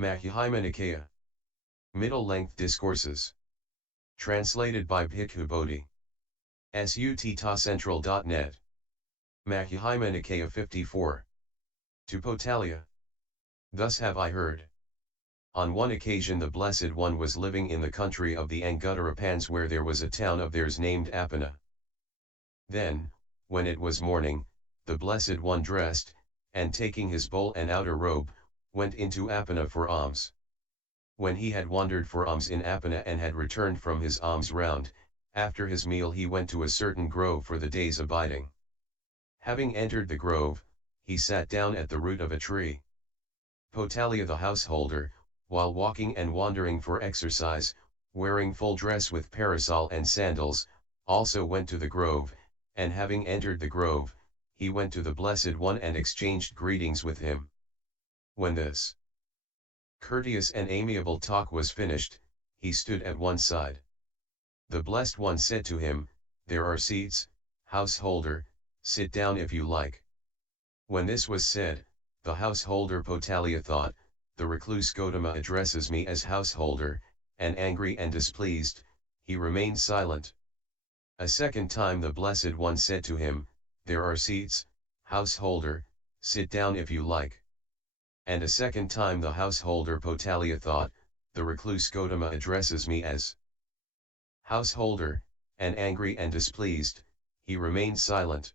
Madhyama Nikaya. Middle-length discourses. Translated by Bhikkhu Bodhi. sutta.central.net. Madhyama Nikaya 54. To Potaliya. Thus have I heard. On one occasion the Blessed One was living in the country of the Anguttarapans, where there was a town of theirs named Appana. Then, when it was morning, the Blessed One dressed, and taking his bowl and outer robe, went into Appana for alms. When he had wandered for alms in Appana and had returned from his alms round, after his meal he went to a certain grove for the day's abiding. Having entered the grove, he sat down at the root of a tree. Potaliya the householder, while walking and wandering for exercise, wearing full dress with parasol and sandals, also went to the grove, and having entered the grove, he went to the Blessed One and exchanged greetings with him. When this courteous and amiable talk was finished, he stood at one side. The Blessed One said to him, "There are seats, householder, sit down if you like." When this was said, the householder Potaliya thought, "The recluse Gotama addresses me as householder," and angry and displeased, he remained silent. A second time the Blessed One said to him, "There are seats, householder, sit down if you like." And a second time the householder Potaliya thought, "The recluse Gotama addresses me as householder," and angry and displeased, he remained silent.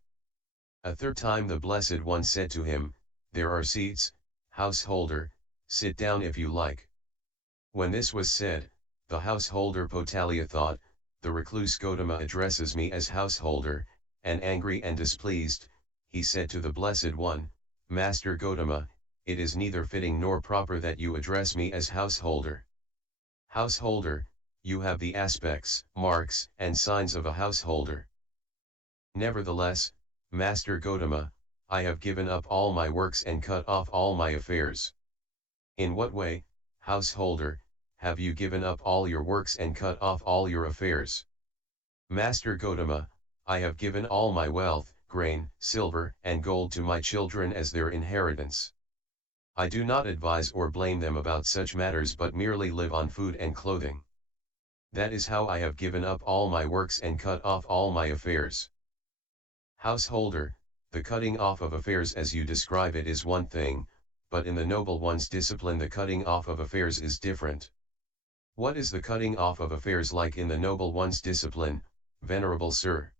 A third time the Blessed One said to him, "There are seats, householder, sit down if you like." When this was said, the householder Potaliya thought, "The recluse Gotama addresses me as householder," and angry and displeased, he said to the Blessed One, "Master Gotama, it is neither fitting nor proper that you address me as householder. Householder, you have the aspects, marks, and signs of a householder. Nevertheless, Master Gotama, I have given up all my works and cut off all my affairs." "In what way, householder, have you given up all your works and cut off all your affairs?" "Master Gotama, I have given all my wealth, grain, silver, and gold to my children as their inheritance. I do not advise or blame them about such matters, but merely live on food and clothing. That is how I have given up all my works and cut off all my affairs." "Householder, the cutting off of affairs as you describe it is one thing, but in the Noble One's discipline the cutting off of affairs is different. What is the cutting off of affairs like in the Noble One's discipline, Venerable Sir?"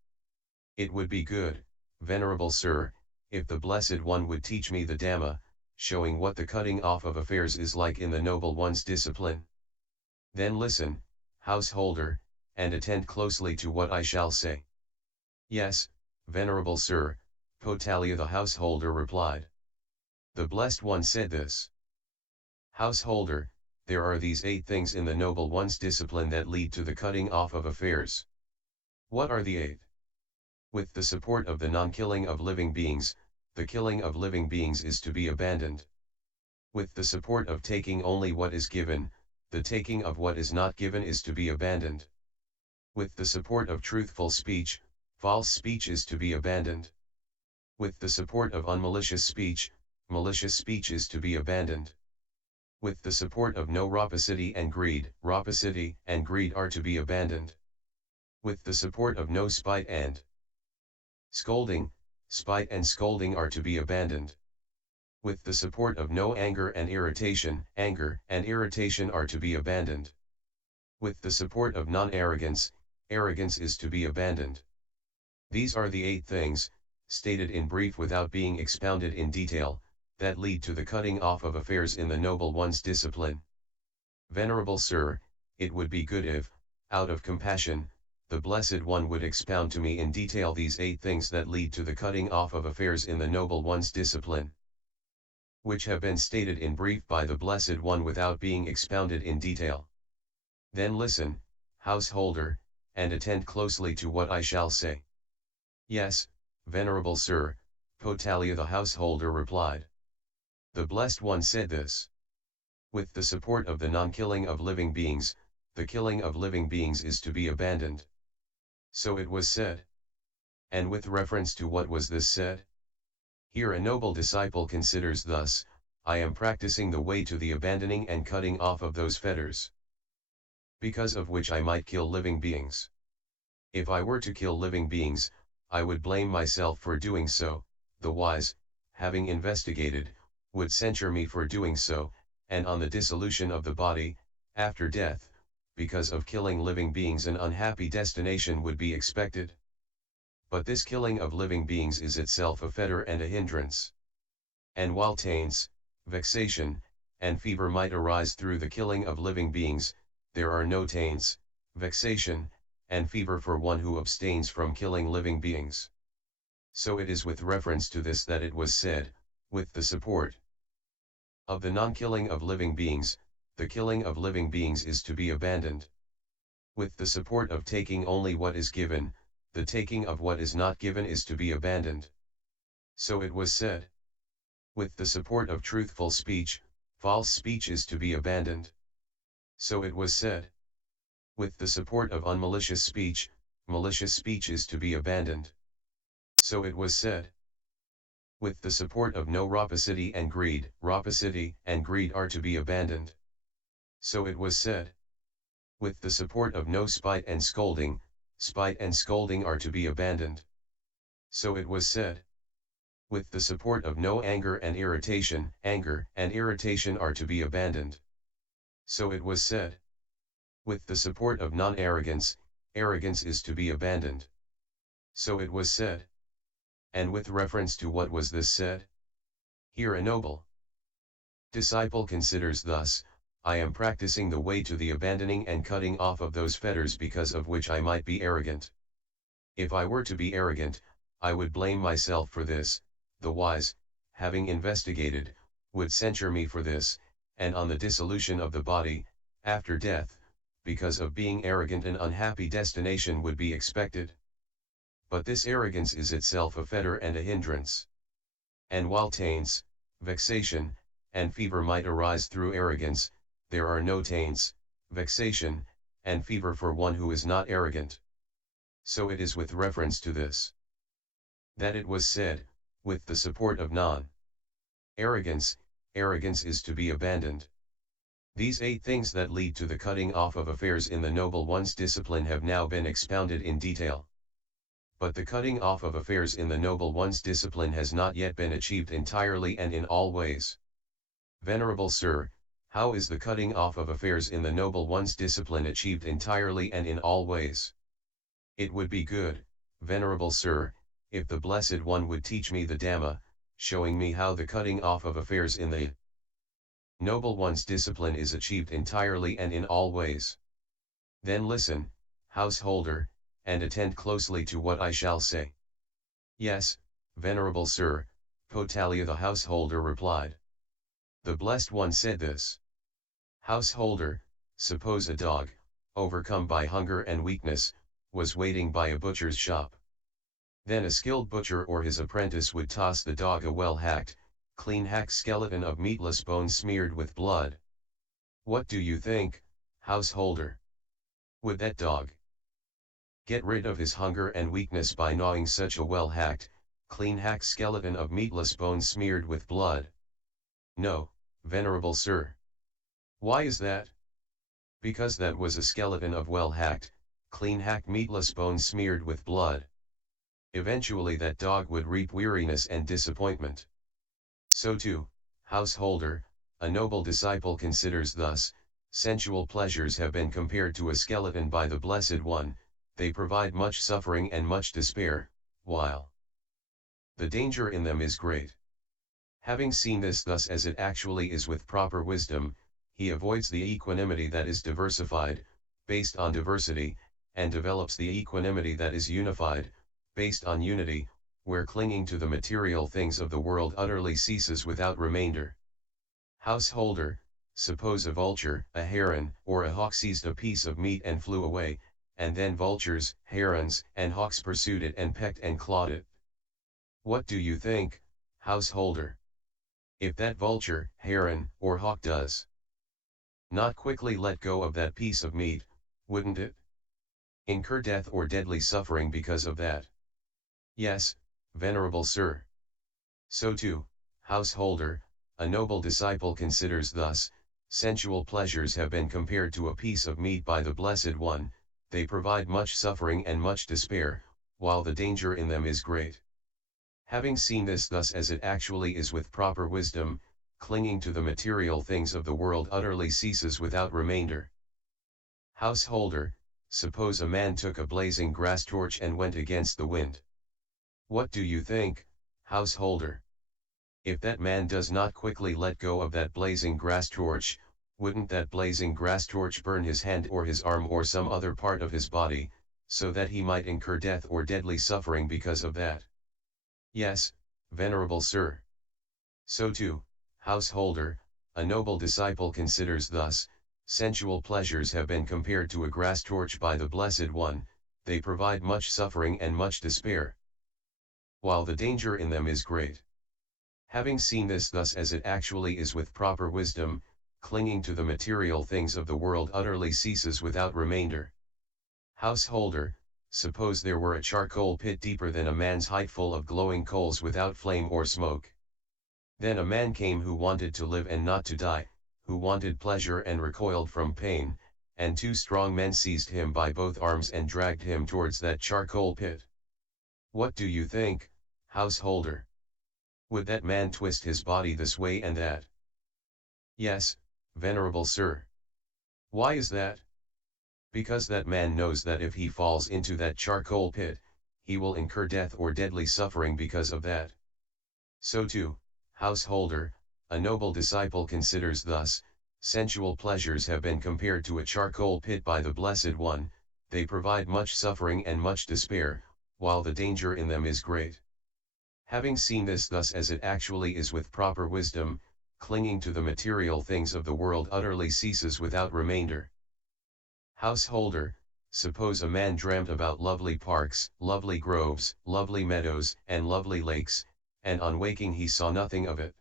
"It would be good, Venerable Sir, if the Blessed One would teach me the Dhamma, showing what the cutting off of affairs is like in the Noble One's discipline." "Then listen, householder, and attend closely to what I shall say." "Yes, Venerable Sir," Potaliya the householder replied. The Blessed One said this: "Householder, there are these 8 things in the Noble One's discipline that lead to the cutting off of affairs." "What are the 8? "With the support of the non-killing of living beings, the killing of living beings is to be abandoned. With the support of taking only what is given, the taking of what is not given is to be abandoned. With the support of truthful speech, false speech is to be abandoned. With the support of unmalicious speech, malicious speech is to be abandoned. With the support of no rapacity and greed are to be abandoned. With the support of no spite and scolding, spite and scolding are to be abandoned. With the support of no anger and irritation are to be abandoned. With the support of non-arrogance, arrogance is to be abandoned. These are the 8 things, stated in brief without being expounded in detail, that lead to the cutting off of affairs in the Noble One's discipline. Venerable Sir, it would be good if, out of compassion, the Blessed One would expound to me in detail these 8 things that lead to the cutting off of affairs in the Noble One's discipline, which have been stated in brief by the Blessed One without being expounded in detail. Then listen, householder, and attend closely to what I shall say." "Yes, Venerable Sir," Potaliya the householder replied. The Blessed One said this: "With the support of the non-killing of living beings, the killing of living beings is to be abandoned." So it was said. And with reference to what was this said? Here a noble disciple considers thus: I am practicing the way to the abandoning and cutting off of those fetters, because of which I might kill living beings. If I were to kill living beings, I would blame myself for doing so. The wise, having investigated, would censure me for doing so, and on the dissolution of the body, after death, because of killing living beings an unhappy destination would be expected. But this killing of living beings is itself a fetter and a hindrance. And while taints, vexation, and fever might arise through the killing of living beings, there are no taints, vexation, and fever for one who abstains from killing living beings. So it is with reference to this that it was said, with the support of the non-killing of living beings, the killing of living beings is to be abandoned. With the support of taking only what is given, the taking of what is not given is to be abandoned. So it was said. With the support of truthful speech, false speech is to be abandoned. So it was said. With the support of unmalicious speech, malicious speech is to be abandoned. So it was said. With the support of no rapacity and greed are to be abandoned. So it was said. With the support of no spite and scolding are to be abandoned. So it was said. With the support of no anger and irritation are to be abandoned. So it was said. With the support of non-arrogance, arrogance is to be abandoned. So it was said. And with reference to what was this said? Here a noble disciple considers thus, I am practicing the way to the abandoning and cutting off of those fetters because of which I might be arrogant. If I were to be arrogant, I would blame myself for this. The wise, having investigated, would censure me for this, and on the dissolution of the body, after death, because of being arrogant an unhappy destination would be expected. But this arrogance is itself a fetter and a hindrance. And while taints, vexation, and fever might arise through arrogance, there are no taints, vexation, and fever for one who is not arrogant. So it is with reference to this that it was said, with the support of non-arrogance, arrogance is to be abandoned. These 8 things that lead to the cutting off of affairs in the Noble One's discipline have now been expounded in detail. But the cutting off of affairs in the Noble One's discipline has not yet been achieved entirely and in all ways. Venerable Sir, how is the cutting off of affairs in the Noble One's discipline achieved entirely and in all ways? It would be good, Venerable Sir, if the Blessed One would teach me the Dhamma, showing me how the cutting off of affairs in the Noble One's discipline is achieved entirely and in all ways. Then listen, householder, and attend closely to what I shall say. Yes, Venerable Sir, Potaliya the householder replied. The Blessed One said this. Householder, suppose a dog, overcome by hunger and weakness, was waiting by a butcher's shop. Then a skilled butcher or his apprentice would toss the dog a well-hacked, clean-hacked skeleton of meatless bone smeared with blood. What do you think, householder? Would that dog get rid of his hunger and weakness by gnawing such a well-hacked, clean-hacked skeleton of meatless bone smeared with blood? No, Venerable Sir. Why is that? Because that was a skeleton of well-hacked, clean-hacked meatless bone smeared with blood. Eventually that dog would reap weariness and disappointment. So too, householder, a noble disciple considers thus, sensual pleasures have been compared to a skeleton by the Blessed One, they provide much suffering and much despair, while the danger in them is great. Having seen this thus as it actually is with proper wisdom, he avoids the equanimity that is diversified, based on diversity, and develops the equanimity that is unified, based on unity, where clinging to the material things of the world utterly ceases without remainder. Householder, suppose a vulture, a heron, or a hawk seized a piece of meat and flew away, and then vultures, herons, and hawks pursued it and pecked and clawed it. What do you think, householder? If that vulture, heron, or hawk does not quickly let go of that piece of meat, wouldn't it incur death or deadly suffering because of that? Yes, Venerable Sir. So too, householder, a noble disciple considers thus, sensual pleasures have been compared to a piece of meat by the Blessed One, they provide much suffering and much despair, while the danger in them is great. Having seen this thus as it actually is with proper wisdom, clinging to the material things of the world utterly ceases without remainder. Householder, suppose a man took a blazing grass torch and went against the wind. What do you think, householder? If that man does not quickly let go of that blazing grass torch, wouldn't that blazing grass torch burn his hand or his arm or some other part of his body, so that he might incur death or deadly suffering because of that? Yes, venerable sir. So too, householder, a noble disciple considers thus, sensual pleasures have been compared to a grass torch by the Blessed One, they provide much suffering and much despair, while the danger in them is great. Having seen this thus as it actually is with proper wisdom, clinging to the material things of the world utterly ceases without remainder. Householder, suppose there were a charcoal pit deeper than a man's height full of glowing coals without flame or smoke. Then a man came who wanted to live and not to die, who wanted pleasure and recoiled from pain, and two strong men seized him by both arms and dragged him towards that charcoal pit. What do you think, householder? Would that man twist his body this way and that? Yes, venerable sir. Why is that? Because that man knows that if he falls into that charcoal pit, he will incur death or deadly suffering because of that. So too, householder, a noble disciple considers thus, sensual pleasures have been compared to a charcoal pit by the Blessed One, they provide much suffering and much despair, while the danger in them is great. Having seen this thus as it actually is with proper wisdom, clinging to the material things of the world utterly ceases without remainder. Householder, suppose a man dreamt about lovely parks, lovely groves, lovely meadows, and lovely lakes, and on waking he saw nothing of it.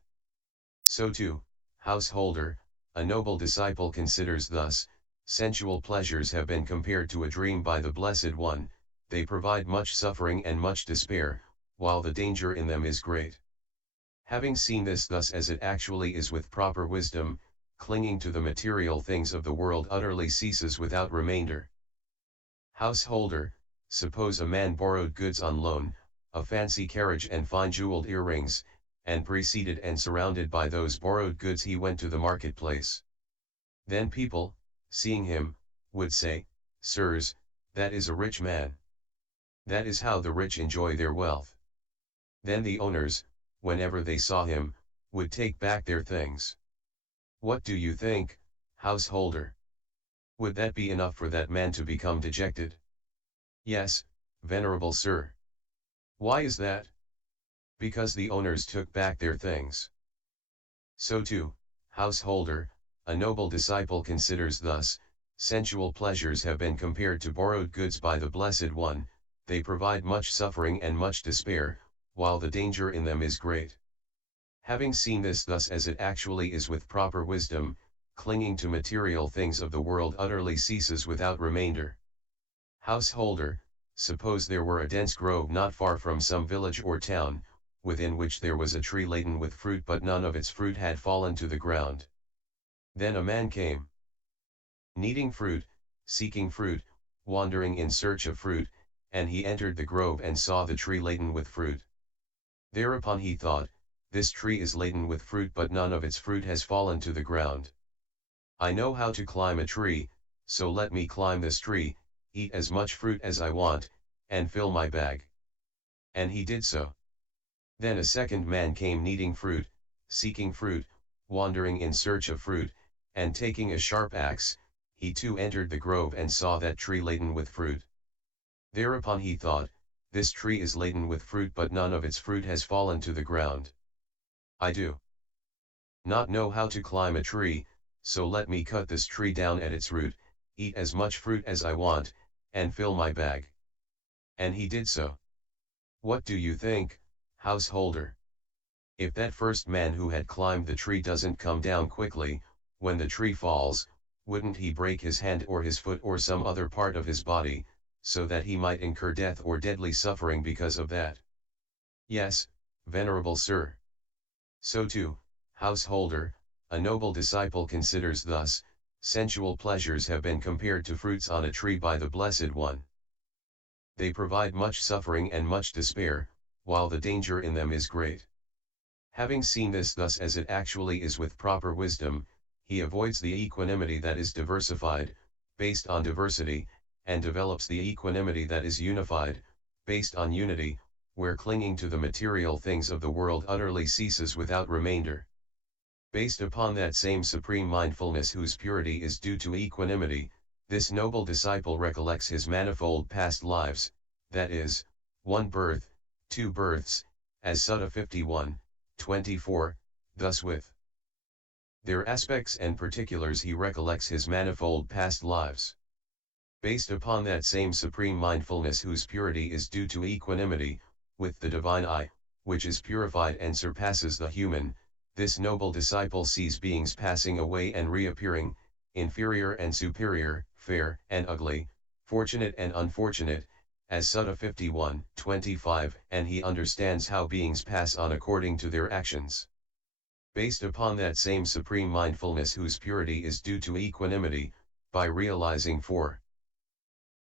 So too, householder, a noble disciple considers thus, sensual pleasures have been compared to a dream by the Blessed One, they provide much suffering and much despair, while the danger in them is great. Having seen this thus as it actually is with proper wisdom, clinging to the material things of the world utterly ceases without remainder. Householder, suppose a man borrowed goods on loan, a fancy carriage and fine jeweled earrings, and preceded and surrounded by those borrowed goods he went to the marketplace. Then people, seeing him, would say, Sirs, that is a rich man. That is how the rich enjoy their wealth. Then the owners, whenever they saw him, would take back their things. What do you think, householder? Would that be enough for that man to become dejected? Yes, venerable sir. Why is that? Because the owners took back their things. So too, householder, a noble disciple considers thus, sensual pleasures have been compared to borrowed goods by the Blessed One, they provide much suffering and much despair, while the danger in them is great. Having seen this thus as it actually is with proper wisdom, clinging to material things of the world utterly ceases without remainder. Householder, suppose there were a dense grove not far from some village or town, within which there was a tree laden with fruit but none of its fruit had fallen to the ground. Then a man came, needing fruit, seeking fruit, wandering in search of fruit, and he entered the grove and saw the tree laden with fruit. Thereupon he thought, this tree is laden with fruit but none of its fruit has fallen to the ground. I know how to climb a tree, so let me climb this tree, eat as much fruit as I want, and fill my bag. And he did so. Then a second man came needing fruit, seeking fruit, wandering in search of fruit, and taking a sharp axe, he too entered the grove and saw that tree laden with fruit. Thereupon he thought, this tree is laden with fruit but none of its fruit has fallen to the ground. I do not know how to climb a tree, so let me cut this tree down at its root, eat as much fruit as I want, and fill my bag. And he did so. What do you think, householder? If that first man who had climbed the tree doesn't come down quickly, when the tree falls, wouldn't he break his hand or his foot or some other part of his body, so that he might incur death or deadly suffering because of that? Yes, venerable sir. So too, Householder, a noble disciple considers thus, sensual pleasures have been compared to fruits on a tree by the Blessed One. They provide much suffering and much despair, while the danger in them is great. Having seen this thus as it actually is with proper wisdom, he avoids the equanimity that is diversified, based on diversity, and develops the equanimity that is unified, based on unity, where clinging to the material things of the world utterly ceases without remainder. Based upon that same supreme mindfulness whose purity is due to equanimity, this noble disciple recollects his manifold past lives, that is, 1 birth, 2 births, as Sutta 51:24, thus with their aspects and particulars he recollects his manifold past lives. Based upon that same supreme mindfulness whose purity is due to equanimity, with the divine I, which is purified and surpasses the human, this noble disciple sees beings passing away and reappearing, inferior and superior, fair and ugly, fortunate and unfortunate, as Sutta 51:25, and he understands how beings pass on according to their actions. Based upon that same supreme mindfulness whose purity is due to equanimity, by realizing for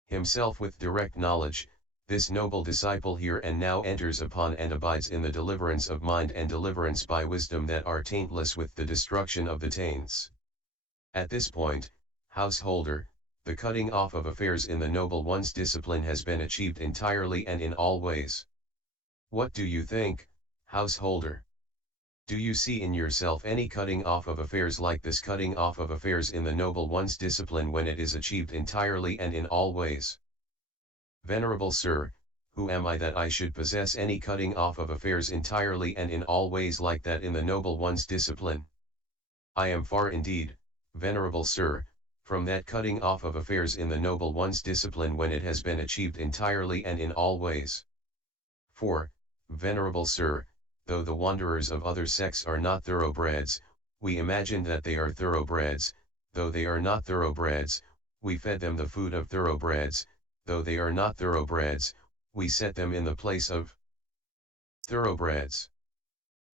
himself with direct knowledge, this noble disciple here and now enters upon and abides in the deliverance of mind and deliverance by wisdom that are taintless with the destruction of the taints. At this point, householder, the cutting off of affairs in the Noble One's discipline has been achieved entirely and in all ways. What do you think, householder? Do you see in yourself any cutting off of affairs like this cutting off of affairs in the Noble One's discipline when it is achieved entirely and in all ways? Venerable Sir, who am I that I should possess any cutting off of affairs entirely and in all ways like that in the Noble One's discipline? I am far indeed, Venerable Sir, from that cutting off of affairs in the Noble One's discipline when it has been achieved entirely and in all ways. For, Venerable Sir, though the wanderers of other sects are not thoroughbreds, we imagine that they are thoroughbreds, though they are not thoroughbreds, we fed them the food of thoroughbreds, though they are not thoroughbreds, we set them in the place of thoroughbreds.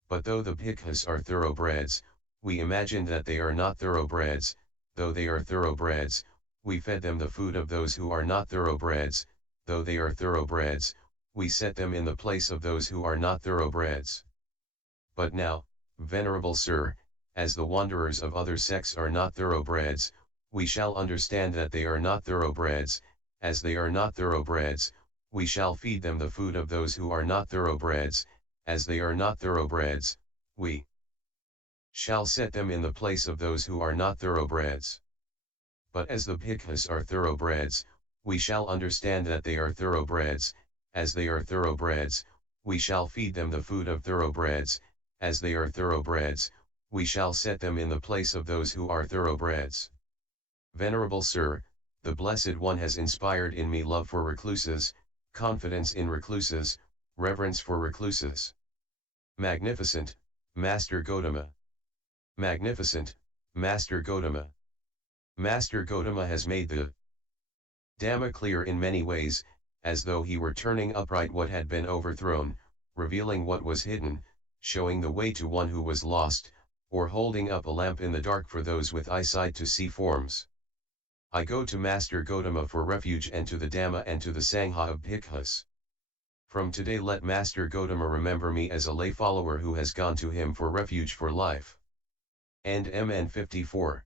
But though the Bhikkhus are thoroughbreds, we imagine that they are not thoroughbreds, though they are thoroughbreds, we fed them the food of those who are not thoroughbreds, though they are thoroughbreds, we set them in the place of those who are not thoroughbreds. But now, Venerable Sir, as the wanderers of other sects are not thoroughbreds, we shall understand that they are not thoroughbreds, as they are not thoroughbreds, we shall feed them the food of those who are not thoroughbreds, as they are not thoroughbreds, we shall set them in the place of those who are not thoroughbreds. But as the Bhikkhus are thoroughbreds, we shall understand that they are thoroughbreds, as they are thoroughbreds, we shall feed them the food of thoroughbreds, as they are thoroughbreds, we shall set them in the place of those who are thoroughbreds. Venerable Sir, the Blessed One has inspired in me love for recluses, confidence in recluses, reverence for recluses. Magnificent, Master Gotama. Magnificent, Master Gotama. Master Gotama has made the Dhamma clear in many ways, as though he were turning upright what had been overthrown, revealing what was hidden, showing the way to one who was lost, or holding up a lamp in the dark for those with eyesight to see forms. I go to Master Gotama for refuge and to the Dhamma and to the Sangha of Bhikkhus. From today let Master Gotama remember me as a lay follower who has gone to him for refuge for life. And MN 54.